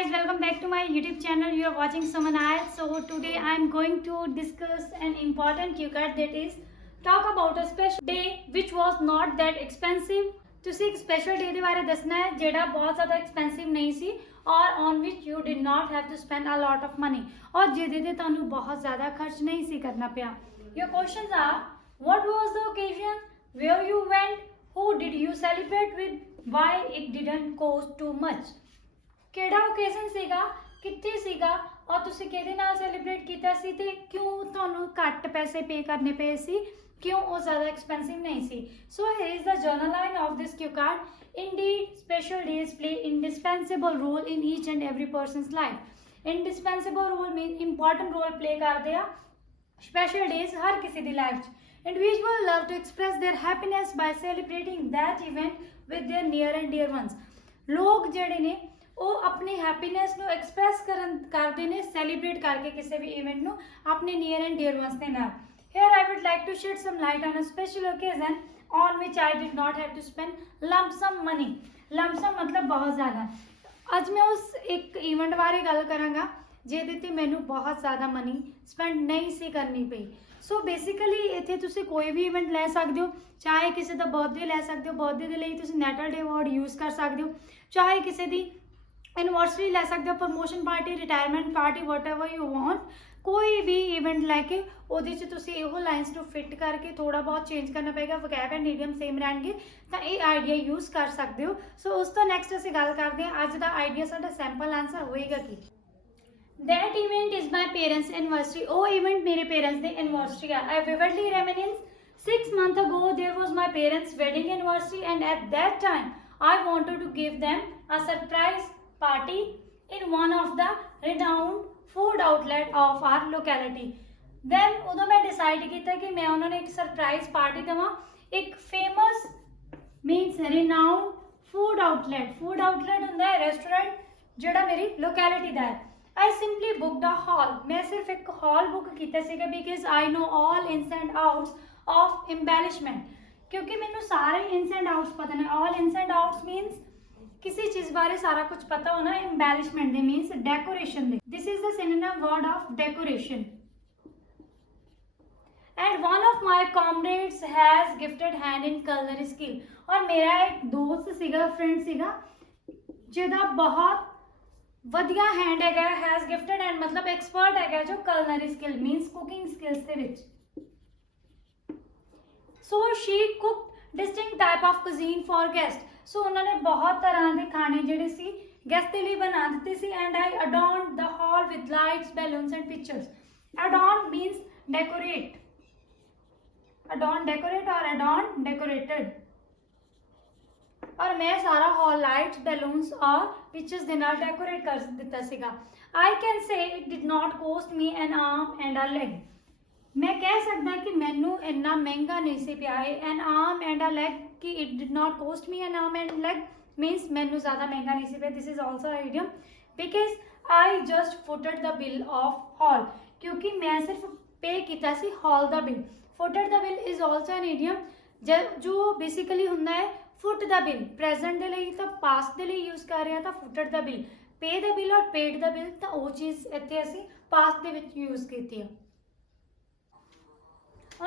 guys, welcome back to my YouTube channel. You are watching Suman Ayat. So today I am going to discuss an important cue card, that is talk about a special day which was not that expensive. ਤੁਸੀਂ ਇੱਕ special ਡੇ ਦੇ ਬਾਰੇ ਦੱਸਣਾ ਹੈ ਜਿਹੜਾ ਬਹੁਤ ਜ਼ਿਆਦਾ expensive ਨਹੀਂ ਸੀ ਔਰ on which you did not have to spend a lot of money ਔਰ ਜਿਹਦੇ ਤੇ ਤੁਹਾਨੂੰ ਬਹੁਤ ਜ਼ਿਆਦਾ ਖਰਚ ਨਹੀਂ ਸੀ ਕਰਨਾ ਪਿਆ. Your questions are: what was the occasion, where you went, who did you celebrate with, why it didn't cost too much. ਕਿਹੜਾ ਓਕੇਜ਼ਨ ਸੀਗਾ, ਕਿੱਥੇ ਸੀਗਾ ਔਰ ਤੁਸੀਂ ਕਿਹਦੇ ਨਾਲ ਸੈਲੀਬ੍ਰੇਟ ਕੀਤਾ ਸੀ ਤੇ ਕਿਉਂ ਤੁਹਾਨੂੰ ਘੱਟ ਪੈਸੇ ਪੇ ਕਰਨੇ ਪਏ ਸੀ, ਕਿਉਂ ਉਹ ਜ਼ਿਆਦਾ ਐਕਸਪੈਂਸਿਵ ਨਹੀਂ ਸੀ. ਸੋ here is the journal line of this cue card. Indeed, special days play indispensable role in each and every person's life. Indispensable role means important role play ਕਰਦੇ ਆ special days ਹਰ ਕਿਸੇ ਦੀ ਲਾਈਫ 'ਚ. Individuals love to express their happiness by celebrating that event with their near and dear ones. ਲੋਕ ਜਿਹੜੇ ਨੇ ਉਹ ਆਪਣੀ happiness ਨੂੰ ਐਕਸਪ੍ਰੈਸ ਕਰਦੇ ਨੇ ਸੈਲੀਬ੍ਰੇਟ ਕਰਕੇ ਕਿਸੇ ਵੀ ਇਵੈਂਟ ਨੂੰ ਆਪਣੇ ਨੀਅਰ ਐਂਡ ਡੀਅਰ ਵਨਸ ਦੇ ਨਾਲ. Here I would like to shed some light on a special occasion on which I did not have to spend lump sum money. Lump sum मतलब बहुत ज़्यादा. ਅੱਜ ਮੈਂ ਉਸ ਇੱਕ ਇਵੈਂਟ ਬਾਰੇ ਗੱਲ ਕਰਾਂਗਾ ਜਿਹਦੇ ਤੇ ਮੈਨੂੰ ਬਹੁਤ ਜ਼ਿਆਦਾ ਮਨੀ ਸਪੈਂਡ ਨਹੀਂ ਸੀ ਕਰਨੀ ਪਈ. ਸੋ ਬੇਸਿਕਲੀ ਇੱਥੇ ਤੁਸੀਂ ਕੋਈ ਵੀ ਇਵੈਂਟ ਲੈ ਸਕਦੇ ਹੋ, ਚਾਹੇ ਕਿਸੇ ਦਾ ਬਰਥਡੇ ਲੈ ਸਕਦੇ ਹੋ, ਬਰਥਡੇ ਦੇ ਲਈ ਤੁਸੀਂ ਨੈਟਲ ਡੇ ਅਵਾਰਡ ਯੂਜ਼ ਕਰ ਸਕਦੇ ਹੋ, ਚਾਹੇ ਕਿਸੇ ਦੀ ਐਨਵਰਸਰੀ ਲੈ ਸਕਦੇ ਹੋ, promotion party, retirement party, whatever you want. ਕੋਈ ਵੀ ਇਵੈਂਟ ਲੈ ਕੇ ਉਹਦੇ 'ਚ ਤੁਸੀਂ ਇਹੋ ਲਾਈਨਸ ਨੂੰ ਫਿੱਟ ਕਰਕੇ ਥੋੜ੍ਹਾ ਬਹੁਤ ਚੇਂਜ ਕਰਨਾ ਪਏਗਾ, ਵਕੈਬ ਐਂਡ ਈਡੀਅਮ ਸੇਮ ਰਹਿਣਗੇ ਤਾਂ ਇਹ ਆਈਡੀਆ ਯੂਜ਼ ਕਰ ਸਕਦੇ ਹੋ. ਸੋ ਉਸ ਤੋਂ ਨੈਕਸਟ ਅਸੀਂ ਗੱਲ ਕਰਦੇ ਹਾਂ ਅੱਜ ਦਾ ਆਈਡੀਆ ਸਾਡਾ ਸੈਂਪਲ ਆਨਸਰ ਹੋਏਗਾ ਕੀ. That event is my parents' anniversary. ਉਹ ਇਵੈਂਟ ਮੇਰੇ ਪੇਰੈਂਟਸ ਦੇ ਐਨਵਰਸਰੀ ਆ. I vividly reminisce 6 months ago there was my parents' wedding anniversary and at that time I wanted to give them a surprise party in one of the renowned food outlet of our locality. Then ਉਦੋਂ ਮੈਂ decide ਕੀਤਾ ਕਿ ਮੈਂ ਉਹਨਾਂ ਨੂੰ ਇੱਕ surprise party ਦੇਵਾਂ ਇੱਕ famous means renowned food outlet. Food outlet ਹੁੰਦਾ ਹੈ ਰੈਸਟੋਰੈਂਟ ਜਿਹੜਾ ਮੇਰੀ ਲੋਕੈਲਿਟੀ ਦਾ ਹੈ. I simply booked a hall. ਮੈਂ ਸਿਰਫ ਇੱਕ ਹਾਲ ਬੁੱਕ ਕੀਤਾ ਸੀਗਾ because I know all ins and outs of embellishment. ਕਿਉਂਕਿ ਮੈਨੂੰ ਸਾਰੇ ins and outs ਪਤਾ ਨੇ. All ins and outs means किसी चीज़ बारे सारा कुछ पता होना. Embellishment they means decoration they. This is the synonym word of decoration. And one of my comrades has gifted hand in colour skill. और मेरा एक दोस्त सीगा, फ्रेंड सीगा ਜਿਹਦਾ ਬਹੁਤ ਵਧੀਆ हैंड हैगा. हैज गिफ्टेड हैंड मतलब एक्सपर्ट हैगा जो culinary skill means cooking skills ਦੇ ਵਿੱਚ. So she cooked distinct type of cuisine for guests. सो उन्होंने बहुत तरह के खाने ਜਿਹੜੇ ਸੀ ਗੈਸਟ ਦੇ ਲਈ ਬਣਾ ਦਿੱਤੇ ਸੀ. And I adorned the hall with lights, balloons and pictures. Adorn means decorate. Adorn decorate or adorn decorated. और मैं सारा हॉल लाइट्स, बैलून्स और पिक्चर्स ਦੇ ਨਾਲ डेकोरेट कर ਦਿੱਤਾ ਸੀਗਾ. I can say it did not cost me an arm and a leg. मैं कह सकदा कि मैनू इन्ना महंगा नहीं सी पिया है. an arm and a leg कि it did not cost me an arm and leg means मैनू ज़्यादा महंगा नहीं सी पिया. this is also an idiom because I just footed the bill of hall. क्योंकि मैं सिर्फ पे किया सी hall दा bill. footed the bill is also an idiom जो basically ਹੁੰਦਾ है फुट द बिल. प्रेजेंट ਦੇ ਲਈ ਤਾਂ ਪਾਸਟ ਦੇ ਲਈ ਯੂਜ਼ ਕਰ ਰਹੇ ਹਾਂ ਤਾਂ footed the bill. pay the bill और paid the bill ਤਾਂ ਉਹ ਚੀਜ਼ ਇੱਥੇ ਅਸੀਂ ਪਾਸਟ ਦੇ ਵਿੱਚ ਯੂਜ਼ ਕੀਤੀ ਹੈ.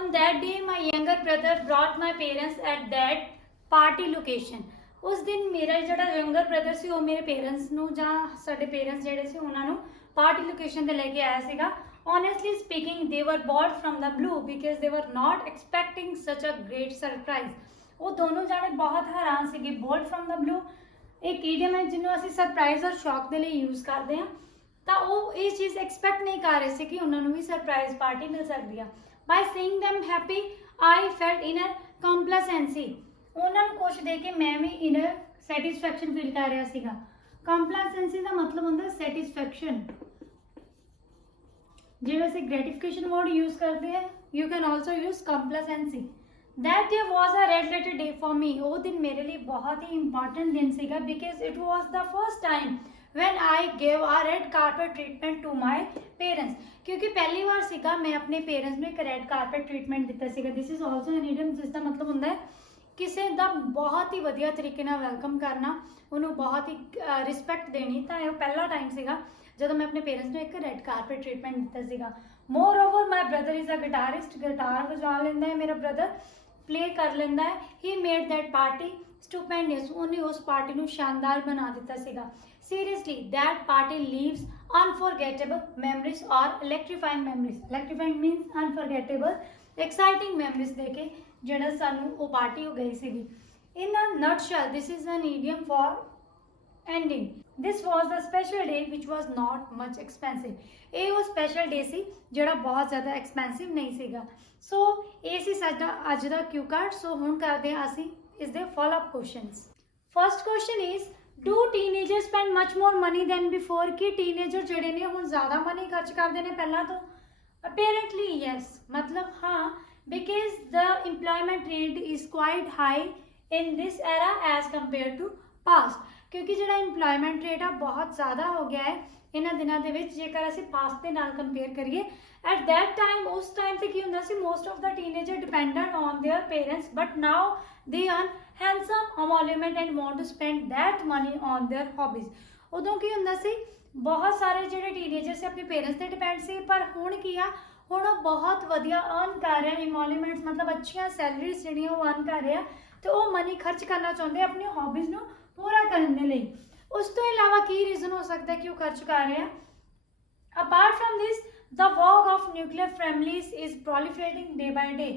On that day my younger brother brought my parents at that party location. ਉਸ ਦਿਨ ਮੇਰਾ ਜਿਹੜਾ ਯੰਗਰ ਬ੍ਰਦਰ ਸੀ ਉਹ ਮੇਰੇ ਪੇਰੈਂਟਸ ਨੂੰ ਜਾਂ ਸਾਡੇ ਪੇਰੈਂਟਸ ਜਿਹੜੇ ਸੀ ਉਹਨਾਂ ਨੂੰ ਪਾਰਟੀ ਲੋਕੇਸ਼ਨ ਤੇ ਲੈ ਕੇ ਆਇਆ ਸੀਗਾ. Honestly speaking they were bored from the blue because they were not expecting such a great surprise. ਉਹ ਦੋਨੋਂ ਜਾਣੇ ਬਹੁਤ ਹੈਰਾਨ ਸੀਗੇ. bored from the blue ਇੱਕ ਈਡੀਅਮ ਹੈ ਜਿਹਨੂੰ ਅਸੀਂ ਸਰਪ੍ਰਾਈਜ਼ ਔਰ ਸ਼ੌਕ ਦੇ ਲਈ ਯੂਜ਼ ਕਰਦੇ ਹਾਂ. ਤਾਂ ਉਹ ਇਹ ਚੀਜ਼ ਐਕਸਪੈਕਟ ਨਹੀਂ ਕਰ ਰਹੇ ਸੀ ਕਿ ਉਹਨਾਂ ਨੂੰ ਵੀ ਸਰਪ੍ਰਾਈਜ਼ ਪਾਰਟੀ ਮਿਲ ਸਕਦੀ ਆ. By seeing them happy, I felt inner complacency. ਉਹਨਾਂ ਨੂੰ ਖੁਸ਼ ਦੇਖ ਕੇ ਮੈਂ ਵੀ inner satisfaction feel ਕਰ ਰਿਹਾ ਸੀਗਾ. Complacency ਦਾ ਮਤਲਬ ਹੁੰਦਾ satisfaction. ਜਿਵੇਂ ਅਸੀਂ gratification word use ਕਰਦੇ ਹਾਂ, you can also use complacency. That day was a red letter day for me. ਉਹ ਦਿਨ ਮੇਰੇ ਲਈ ਬਹੁਤ ਹੀ important ਦਿਨ ਸੀਗਾ because it was the first time when I gave a red carpet treatment to my parents. क्योंकि पहली बार सीगा मैं अपने पेरेंट्स ਨੂੰ ਇੱਕ ਰੈਡ ਕਾਰਪਟ ਟ੍ਰੀਟਮੈਂਟ ਦਿੱਤਾ ਸੀਗਾ. this is also an idiom ਜਿਸ ਦਾ ਮਤਲਬ ਹੁੰਦਾ ਹੈ ਕਿਸੇ ਦਾ ਬਹੁਤ ਹੀ ਵਧੀਆ ਤਰੀਕੇ ਨਾਲ ਵੈਲਕਮ ਕਰਨਾ, ਉਹਨੂੰ ਬਹੁਤ ਹੀ ਰਿਸਪੈਕਟ ਦੇਣੀ। ਤਾਂ ਇਹ ਪਹਿਲਾ ਟਾਈਮ ਸੀਗਾ ਜਦੋਂ ਮੈਂ ਆਪਣੇ ਪੇਰੈਂਟਸ ਨੂੰ ਇੱਕ ਰੈੱਡ ਕਾਰਪੇਟ ਟ੍ਰੀਟਮੈਂਟ ਦਿੱਤਾ ਸੀਗਾ। Moreover my brother is a guitarist, guitar ਵਜਾ ਲੈਂਦਾ ਹੈ ਮੇਰਾ ਬ੍ਰਦਰ, प्ले कर लेंदा है। He made that party stupendous, उन्हें उस पार्टी ਨੂੰ शानदार बना दिता सीगा। Seriously that party leaves unforgettable memories or electrifying memories। electrifying means unforgettable, exciting memories देके ਜਿਹੜਾ ਸਾਨੂੰ ਉਹ ਪਾਰਟੀ ਹੋ ਗਈ ਸੀਗੀ। in a nutshell this is an idiom for ending। this was the special day which was not much expensive। ਇਹ ਉਹ special ਡੇ ਸੀ ਜਿਹੜਾ ਬਹੁਤ ਜ਼ਿਆਦਾ ਐਕਸਪੈਂਸਿਵ ਨਹੀਂ ਸੀਗਾ। ਸੋ ਇਹ ਸੀ ਸਾਡਾ ਅੱਜ ਦਾ ਕਿਊ ਕਾਰਡ। ਸੋ ਹੁਣ ਕਰਦੇ ਹਾਂ ਅਸੀਂ ਇਸ ਦੇ follow up questions. First question is do teenagers spend much more money than before, ਕਿ ਟੀਨੇਜਰ ਜਿਹੜੇ ਨੇ ਹੁਣ ਜ਼ਿਆਦਾ ਮਨੀ ਖਰਚ ਕਰਦੇ ਨੇ ਪਹਿਲਾਂ ਤੋਂ? ਅਪੇਰੈਂਟਲੀ ਯੈਸ, ਮਤਲਬ ਹਾਂ, because the employment rate is quite high in this era as compared to past, ਕਿਉਂਕਿ ਜਿਹੜਾ ਇੰਪਲੋਇਮੈਂਟ ਰੇਟ ਆ ਬਹੁਤ ਜ਼ਿਆਦਾ ਹੋ ਗਿਆ ਹੈ ਇਹਨਾਂ ਦਿਨਾਂ ਦੇ ਵਿੱਚ ਜੇਕਰ ਅਸੀਂ ਪਾਸਟ ਦੇ ਨਾਲ ਕੰਪੇਅਰ ਕਰੀਏ। ਐਟ ਦੈਟ ਟਾਈਮ, ਉਸ ਟਾਈਮ ਤੇ ਕੀ ਹੁੰਦਾ ਸੀ, most of the teenager depended on their parents, but now they earn handsome emolument and want to spend that money on their hobbies. ਉਦੋਂ ਕੀ ਹੁੰਦਾ ਸੀ, ਬਹੁਤ ਸਾਰੇ ਜਿਹੜੇ ਟੀਨੇਜਰ ਸੀ ਆਪਣੇ ਪੇਰੈਂਟਸ ਤੇ ਡਿਪੈਂਡ ਸੀ, ਪਰ ਹੁਣ ਕੀ ਆ, ਹੁਣ ਉਹ ਬਹੁਤ ਵਧੀਆ ਅਰਨ ਕਰ ਰਿਹਾ, ਇਮੋਲੂਮੈਂਟਸ ਮਤਲਬ ਅੱਛੀਆਂ ਸੈਲਰੀਜ਼ ਜਿਹੜੀਆਂ ਉਹ ਅਰਨ ਕਰ ਰਿਹਾ ਤੇ ਉਹ ਮਨੀ ਖਰਚ ਕਰਨਾ ਚਾਹੁੰਦੇ ਆਪਣੀ ਹੌਬੀਜ਼ ਨੂੰ ਪੂਰਾ ਕਰਨ ਦੇ ਲਈ। ਉਸ ਤੋਂ ਇਲਾਵਾ ਕੀ ਰੀਜ਼ਨ ਹੋ ਸਕਦਾ ਕਿ ਉਹ ਖਰਚ ਕਰ ਰਿਹਾ? Apart from this, the work of nuclear families is proliferating day by day.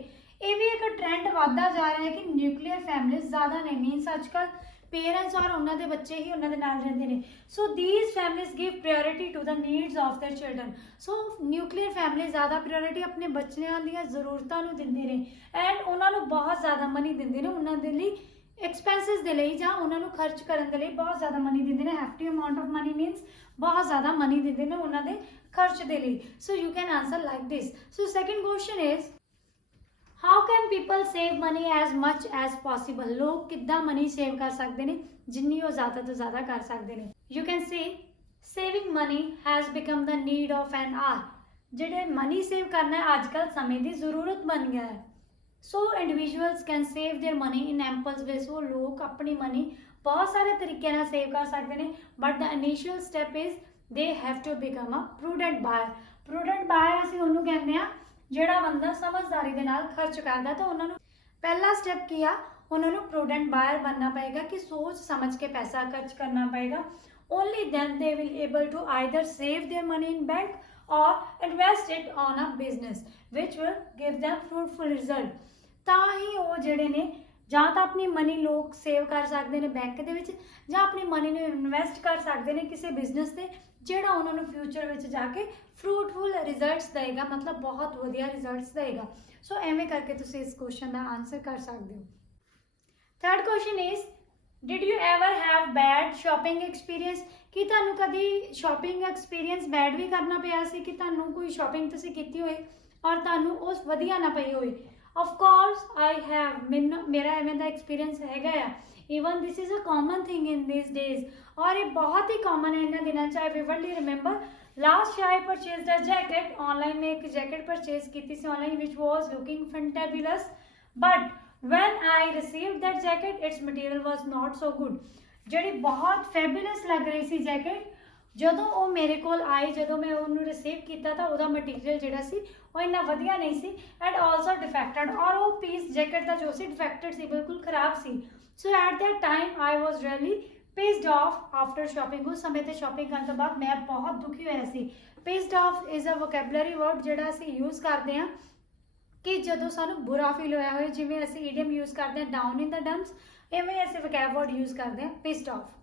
ਇਹ ਵੀ ਇੱਕ ਟ੍ਰੈਂਡ ਵੱਧਦਾ ਜਾ ਰਿਹਾ ਹੈ ਕਿ ਨਿਊਕਲੀਅਰ ਫੈਮਿਲੀਜ਼ ਜ਼ਿਆਦਾ ਨੇ, ਮੀਨਸ ਅੱਜ ਕੱਲ੍ਹ ਪੇਰੈਂਟਸ ਔਰ ਉਹਨਾਂ ਦੇ ਬੱਚੇ ਹੀ ਉਹਨਾਂ ਦੇ ਨਾਲ ਰਹਿੰਦੇ ਨੇ। So these families give priority to the needs of their children. So nuclear family ਜ਼ਿਆਦਾ ਪ੍ਰਾਇੋਰਿਟੀ ਆਪਣੇ ਬੱਚਿਆਂ ਦੀਆਂ ਜ਼ਰੂਰਤਾਂ ਨੂੰ ਦਿੰਦੇ ਨੇ ਐਂਡ ਉਹਨਾਂ ਨੂੰ ਬਹੁਤ ਜ਼ਿਆਦਾ ਮਨੀ ਦਿੰਦੇ ਨੇ ਉਹਨਾਂ ਦੇ ਲਈ ਐਕਸਪੈਂਸਿਸ ਦੇ ਲਈ, ਜਾਂ ਉਹਨਾਂ ਨੂੰ ਖਰਚ ਕਰਨ ਦੇ ਲਈ ਬਹੁਤ ਜ਼ਿਆਦਾ ਮਨੀ ਦਿੰਦੇ ਨੇ। ਹੈਫਟੀ ਅਮਾਊਂਟ ਆਫ ਮਨੀ ਮੀਨਸ ਬਹੁਤ ਜ਼ਿਆਦਾ ਮਨੀ ਦਿੰਦੇ ਨੇ ਉਹਨਾਂ ਦੇ ਖਰਚ ਦੇ ਲਈ। So you can answer like this. So second question is how can people save money as much as possible. ਲੋਕ ਕਿੱਦਾਂ ਮਨੀ ਸੇਵ ਕਰ ਸਕਦੇ ਨੇ ਜਿੰਨੀ ਉਹ ਜ਼ਿਆਦਾ ਤੋਂ ਜ਼ਿਆਦਾ ਕਰ ਸਕਦੇ ਨੇ। You can say saving money has become the need of an hour. ਜਿਹੜੇ ਮਨੀ ਸੇਵ ਕਰਨਾ ਹੈ ਅੱਜ ਕੱਲ੍ਹ ਸਮੇਂ ਦੀ ਜ਼ਰੂਰਤ ਬਣ ਗਿਆ ਹੈ। So individuals can save their money in ample ways. ਉਹ ਲੋਕ ਆਪਣੀ ਮਨੀ ਬਹੁਤ ਸਾਰੇ ਤਰੀਕੇ ਨਾਲ ਸੇਵ ਕਰ ਸਕਦੇ ਨੇ, but the initial step is they have to become a prudent buyer. Prudent buyer ਅਸੀਂ ਉਹਨੂੰ ਕਹਿੰਦੇ ਹਾਂ ਜਿਹੜਾ ਬੰਦਾ ਸਮਝਦਾਰੀ ਦੇ ਨਾਲ ਖਰਚ ਕਰਦਾ। ਤਾਂ ਉਹਨਾਂ ਨੂੰ ਪਹਿਲਾ ਸਟੈਪ ਕੀ ਆ, ਉਹਨਾਂ ਨੂੰ ਪ੍ਰੂਡੈਂਟ ਬਾਇਰ ਬਣਨਾ ਪਏਗਾ ਕਿ ਸੋਚ ਸਮਝ ਕੇ ਪੈਸਾ ਖਰਚ ਕਰਨਾ ਪਏਗਾ। Only then they will able to either save their money in bank or invest it on a business which will give them fruitful result. ਤਾਂ ਹੀ ਉਹ ਜਿਹੜੇ ਨੇ ਜਾਂ ਤਾਂ ਆਪਣੀ ਮਨੀ ਲੋਕ ਸੇਵ ਕਰ ਸਕਦੇ ਨੇ ਬੈਂਕ ਦੇ ਵਿੱਚ, ਜਾਂ ਆਪਣੀ ਮਨੀ ਨੂੰ ਇਨਵੈਸਟ ਕਰ ਸਕਦੇ ਨੇ ਕਿਸੇ ਬਿਜ਼ਨਸ ਤੇ ਜਿਹੜਾ ਉਹਨਾਂ ਨੂੰ ਫਿਊਚਰ ਵਿੱਚ ਜਾ ਕੇ ਫਰੂਟਫੁਲ ਰਿਜ਼ਲਟਸ ਦੇਗਾ, ਮਤਲਬ ਬਹੁਤ ਵਧੀਆ ਰਿਜ਼ਲਟਸ ਦੇਗਾ। ਸੋ ਐਵੇਂ ਕਰਕੇ ਤੁਸੀਂ ਇਸ ਕੁਐਸਚਨ ਦਾ ਆਨਸਰ ਕਰ ਸਕਦੇ ਹੋ। Third question is did you ever have bad shopping experience. ਕੀ ਤੁਹਾਨੂੰ ਕਦੀ ਸ਼ਾਪਿੰਗ ਐਕਸਪੀਰੀਅੰਸ ਬੈਡ ਵੀ ਕਰਨਾ ਪਿਆ ਸੀ, ਕਿ ਤੁਹਾਨੂੰ ਕੋਈ ਸ਼ਾਪਿੰਗ ਤੁਸੀਂ ਕੀਤੀ ਹੋਏ ਔਰ ਤੁਹਾਨੂੰ ਉਸ ਵਧੀਆ ਨਾ ਪਈ ਹੋਏ? Of course I have, मेरा ਐਵੇਂ ਦਾ ਐਕਸਪੀਰੀਅੰਸ ਹੈਗਾ ਆ। even this is a common thing in these days, और ये बहुत ही common है ਇਹਨਾਂ ਦਿਨਾਂ 'ਚ। I vividly remember last year I purchased a jacket online। मैं एक jacket purchase की थी online which was looking fantabulous, but when I received that jacket its material was not so good। ਜਿਹੜੀ ਬਹੁਤ fabulous ਲੱਗ ਰਹੀ ਸੀ jacket, ਜਦੋਂ ਉਹ ਮੇਰੇ ਕੋਲ ਆਈ, ਜਦੋਂ ਮੈਂ ਉਹਨੂੰ ਰਿਸੀਵ ਕੀਤਾ ਤਾਂ ਉਹਦਾ ਮਟੀਰੀਅਲ ਜਿਹੜਾ ਸੀ ਉਹ ਇੰਨਾ ਵਧੀਆ ਨਹੀਂ ਸੀ ਐਂਡ ਆਲਸੋ ਡਿਫੈਕਟਡ। ਔਰ ਉਹ ਪੀਸ ਜੈਕਟ ਦਾ ਜੋ ਸੀ ਡਿਫੈਕਟਡ ਸੀ, ਬਿਲਕੁਲ ਖਰਾਬ ਸੀ। So at that time I was really pissed off after shopping. ਉਸ ਸਮੇਂ ਤੇ ਸ਼ਾਪਿੰਗ ਕਰਨ ਤੋਂ ਬਾਅਦ ਮੈਂ ਬਹੁਤ ਦੁਖੀ ਹੋਇਆ ਸੀ। pissed off is a vocabulary word ਜਿਹੜਾ ਅਸੀਂ ਯੂਜ਼ ਕਰਦੇ ਹਾਂ ਕਿ ਜਦੋਂ ਸਾਨੂੰ ਬੁਰਾ ਫੀਲ ਹੋਇਆ ਹੋਵੇ, ਜਿਵੇਂ ਅਸੀਂ ਈਡੀਅਮ ਯੂਜ਼ ਕਰਦੇ ਹਾਂ ਡਾਊਨ ਇਨ ਦ ਡੰਪਸ, ਐਵੇਂ ਅਸੀਂ ਵੋਕੈਬ ਵਰਡ ਯੂਜ਼ ਕਰਦੇ ਹਾਂ pissed off।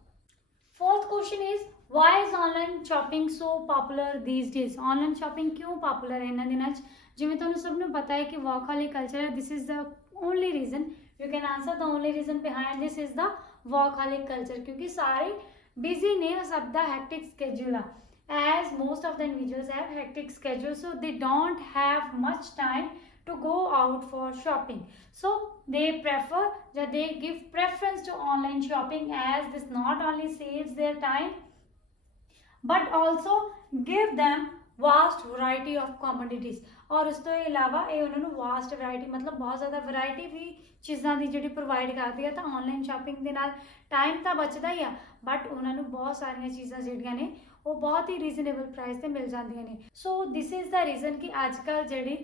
Fourth question is why is online shopping so popular these days. Online shopping क्यों पॉपुलर है इन्होंने दिनों? जिवें तुहानूं सबनूं पता है कि वर्कहॉलिक कल्चर है। This is the only reason, you can answer the only reason behind this is the workaholic culture, क्योंकि सारे बिजी ने, सब दा हैक्टिक स्केड्यूल आ। As most of the individuals have hectic schedule, so they don't have much time to go out for shopping, so they prefer that they give preference to online shopping, as this not only saves their time but also give them vast variety of commodities. ਔਰ ਉਸ ਤੋਂ ਇਲਾਵਾ ਇਹ ਉਹਨਾਂ ਨੂੰ vast variety ਮਤਲਬ ਬਹੁਤ ਜ਼ਿਆਦਾ ਵੈਰਾਈਟੀ ਵੀ ਚੀਜ਼ਾਂ ਦੀ ਜਿਹੜੀ ਪ੍ਰੋਵਾਈਡ ਕਰਦੀ ਹੈ। ਤਾਂ ਆਨਲਾਈਨ ਸ਼ਾਪਿੰਗ ਦੇ ਨਾਲ ਟਾਈਮ ਤਾਂ ਬਚਦਾ ਹੀ ਆ, ਬਟ ਉਹਨਾਂ ਨੂੰ ਬਹੁਤ ਸਾਰੀਆਂ ਚੀਜ਼ਾਂ ਜਿਹੜੀਆਂ ਨੇ ਉਹ ਬਹੁਤ ਹੀ ਰੀਜ਼ਨੇਬਲ ਪ੍ਰਾਈਸ ਤੇ ਮਿਲ ਜਾਂਦੀਆਂ ਨੇ। ਸੋ ਦਿਸ ਇਜ਼ ਦਾ ਰੀਜ਼ਨ ਕਿ ਅੱਜ ਕੱਲ੍ਹ ਜਿਹੜੀ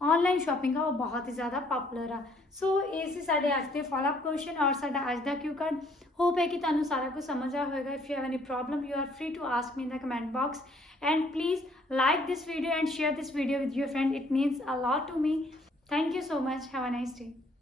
ਆਨਲਾਈਨ ਸ਼ਾਪਿੰਗ ਆ ਉਹ ਬਹੁਤ ਹੀ ਜ਼ਿਆਦਾ ਪਪੂਲਰ ਆ। ਸੋ ਇਹ ਸੀ ਸਾਡੇ ਅੱਜ ਦੇ ਫੋਲੋਅਪ ਕੁਐਸਚਨ ਔਰ ਸਾਡਾ ਅੱਜ ਦਾ ਕਿਊ ਕਾਰਡ। ਹੋਪ ਹੈ ਕਿ ਤੁਹਾਨੂੰ ਸਾਰਾ ਕੁਝ ਸਮਝ ਆ ਹੋਵੇਗਾ। If you have any problem you are free to ask me in the comment box, and please like this video and share this video with your friend. It means a lot to me. Thank you so much. Have a nice day.